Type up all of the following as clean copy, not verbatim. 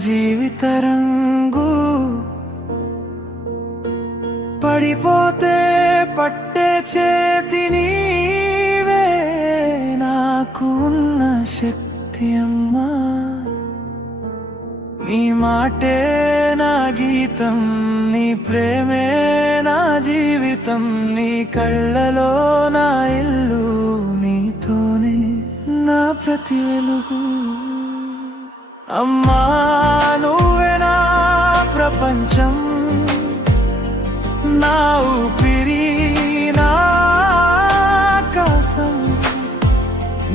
జీవిత రంగు పడిపోతే పట్టే చేతి నీవే నాకు ఉన్న శక్తి అమ్మా నీ మాటే నా గీతం నీ ప్రేమే నా జీవితం నీ కళ్ళలో నా ఇల్లు నీతోనే నా ప్రతి వెలుగు అమ్మా నువ్వే నా ప్రపంచం నా ఊపిరి నా ఆకాశం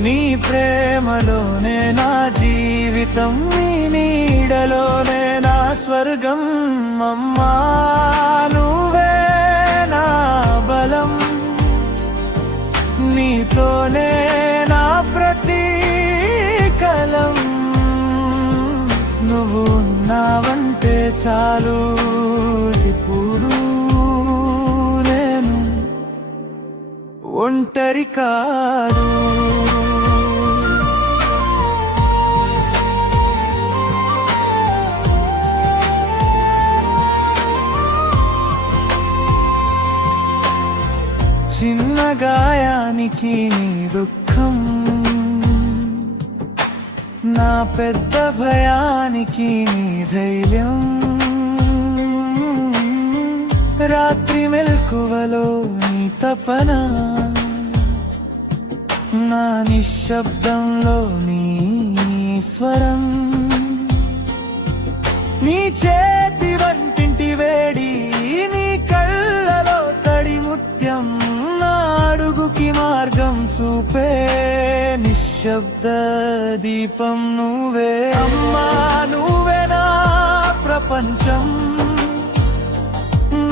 నీ ప్రేమలోనే నా జీవితం నీ నీడలోనే నా స్వర్గం అమ్మా నువ్వే నా బలం నీతోనే నా ప్రతి కలం నువ్వు ఉన్నావంటే చాలు ఇప్పుడు నేను ఒంటరి కాదు చిన్న గాయానికి నీ దుఃఖం నా పెద్ద భయానికి నీ ధైర్యం రాత్రి మెలకువలో నీ తపన నా నిశ్శబ్దంలో నీ స్వరం నీ చేతి వంటింటి వేడి నీ కళ్ళలో తడి ముత్యం నా అడుగుకి మార్గం చూపే నిశ్శబ్ద దీపం నువ్వే అమ్మా నువ్వే నా ప్రపంచం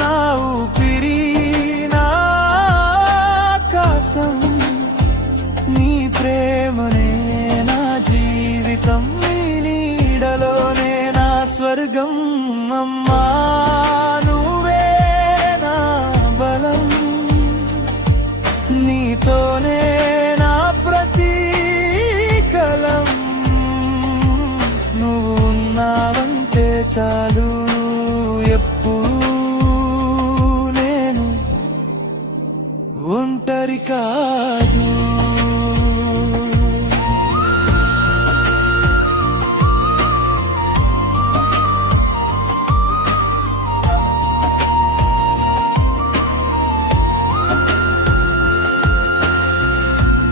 నా ఊపిరి నా ఆకాశం నీ ప్రేమనే నా జీవితం నీ నీడలోనే నా స్వర్గం అమ్మా నువ్వే నా బలం నీతోనే నా ప్రతి కలం నువ్వు ఉన్నావంటే చాలు ఎప్పుడు నేను ఒంటరి కాదు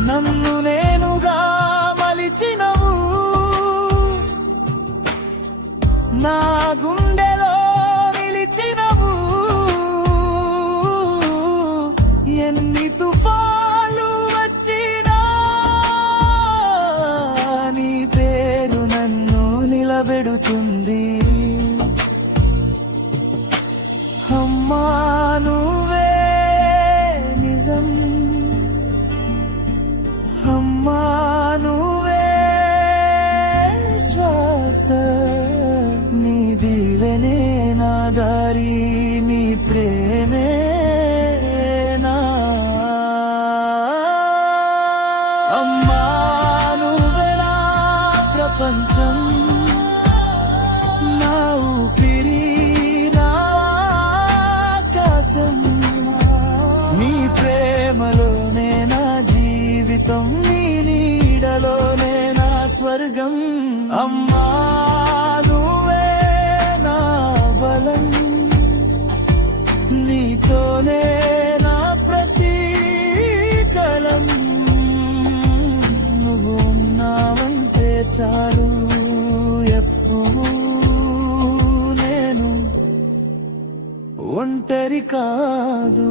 నన్ను నేనుగా మలిచినవు నా గుండెలో నిలిచినవు ఎన్ని తుఫాలు వచ్చినా నీ పేరు నన్ను నిలబెడుతుంది అమ్మా నువ్వే నిజం అమ్మా నువ్వే శ్వాస నీ దీవెనే నా దారి నీ ప్రేమే నా అమ్మా నువ్వే నా ప్రపంచం నా ఊపిరి నా ఆకాశం నీ ప్రేమలోనే నా జీవితం నీ నీడలోనే నా స్వర్గం అమ్మా నువ్వే నా బలం నీతోనే నా ప్రతి కలం నువ్వు ఉన్నావంటే చాలు ఎప్పుడు నేను ఒంటరి కాదు